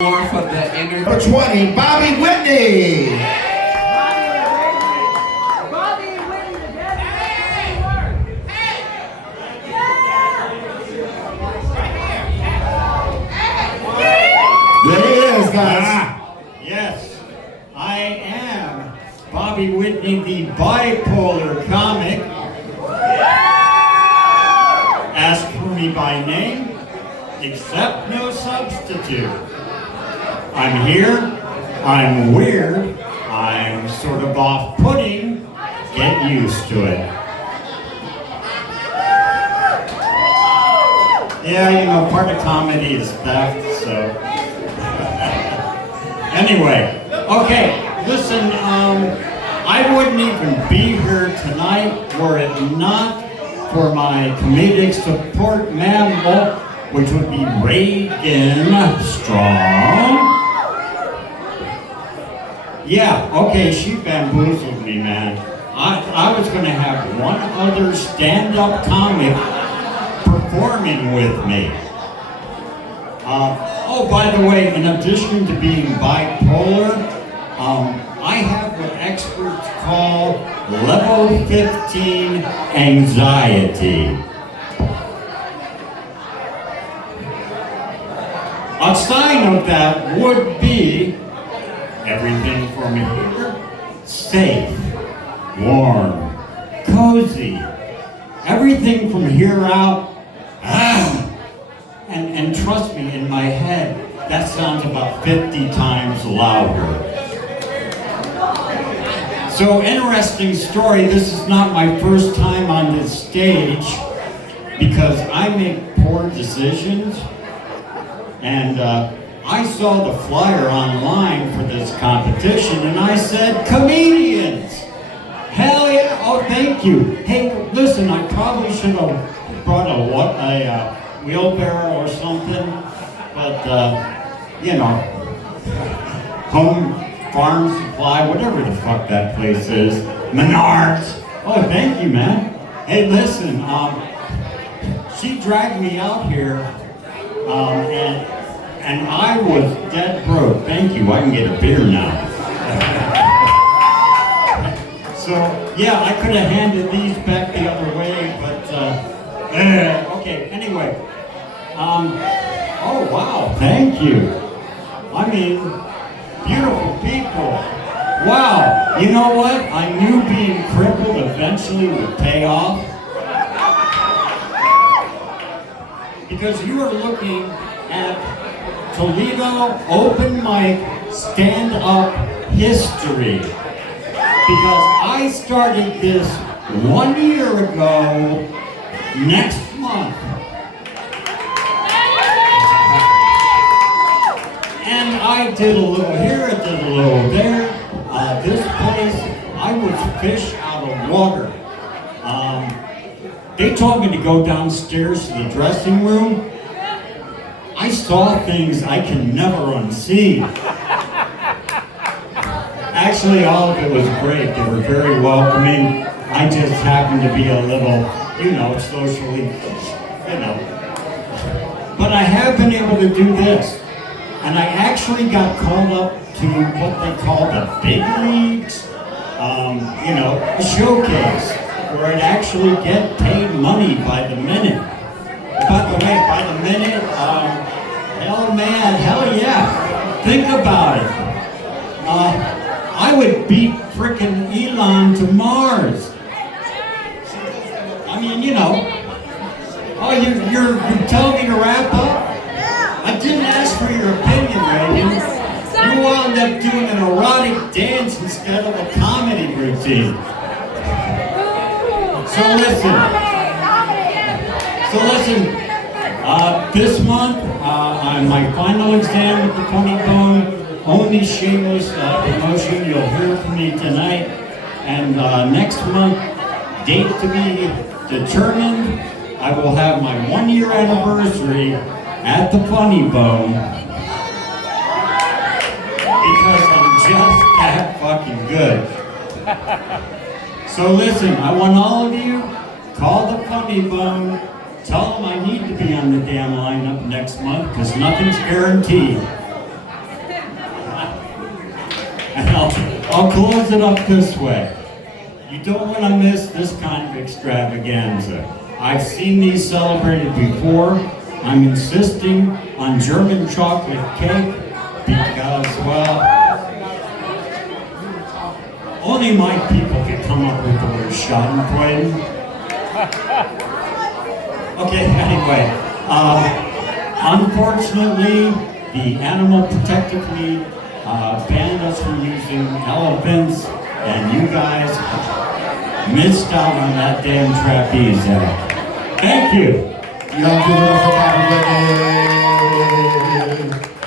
For the Number 20, Bobby Whitney. There he is, guys. Yes, I am Bobby Whitney, the bipolar comic. Ask for me by name, except no substitute. I'm here, I'm weird, I'm sort of off-putting, get used to it. Yeah, you know, part of comedy is theft, so. Anyway, okay, listen, I wouldn't even be here tonight were it not for my comedic support mammal, which would be Reagan Strong. Yeah, okay, she bamboozled me, man. I was gonna have one other stand-up comic performing with me. Oh, by the way, in addition to being bipolar, I have what experts call level 15 anxiety. A sign of that would be everything from here, safe, warm, cozy. Everything from here out, and trust me, in my head, that sounds about 50 times louder. So, interesting story. This is not my first time on this stage because I make poor decisions. And I saw the flyer online for this competition and I said, comedians! Hell yeah! Oh, thank you. Hey, listen, I probably should have brought a wheelbarrow or something, but you know, Home Farm Supply, whatever the fuck that place is, Menards. Oh, thank you, man. Hey, listen, she dragged me out here, and I was dead broke. Thank you. I can get a beer now. So, yeah, I could have handed these back the other way, but, okay, anyway. Oh, wow, thank you. I mean, beautiful people. Wow, you know what? I knew being crippled eventually would pay off. Because you are looking at Toledo open mic stand-up history. Because I started this 1 year ago, next month. And I did a little here, I did a little there. This place, I was fish out of water. They told me to go downstairs to the dressing room. I saw things I can never unsee. Actually, all of it was great. They were very welcoming. I just happened to be a little, you know, socially, you know. But I have been able to do this. And I actually got called up to what they call the big leagues, you know, a showcase, where I'd actually get paid money by the minute. By the way, by the minute, hell man, hell yeah. Think about it. I would beat frickin' Elon to Mars. I mean, you know. Oh, you tell me to wrap up? I didn't ask for your opinion, Reagan. You wound up doing an erotic dance instead of a comedy routine. So listen, this month, on my final exam with the Funny Bone, only shameless promotion, you'll hear from me tonight. And next month, date to be determined, I will have my 1 year anniversary at the Funny Bone. Because I'm just that fucking good. So listen, I want all of you, call the Funny Bone, tell them I need to be on the damn lineup next month, because nothing's guaranteed. I'll close it up this way. You don't want to miss this kind of extravaganza. I've seen these celebrated before. I'm insisting on German chocolate cake because, well, only my people can come up with the word Schadenfreude. Okay, anyway, unfortunately, the Animal Protective League banned us from using elephants, and you guys missed out on that damn trapeze act. Thank you. Y'all give it up for Bobby Whitney.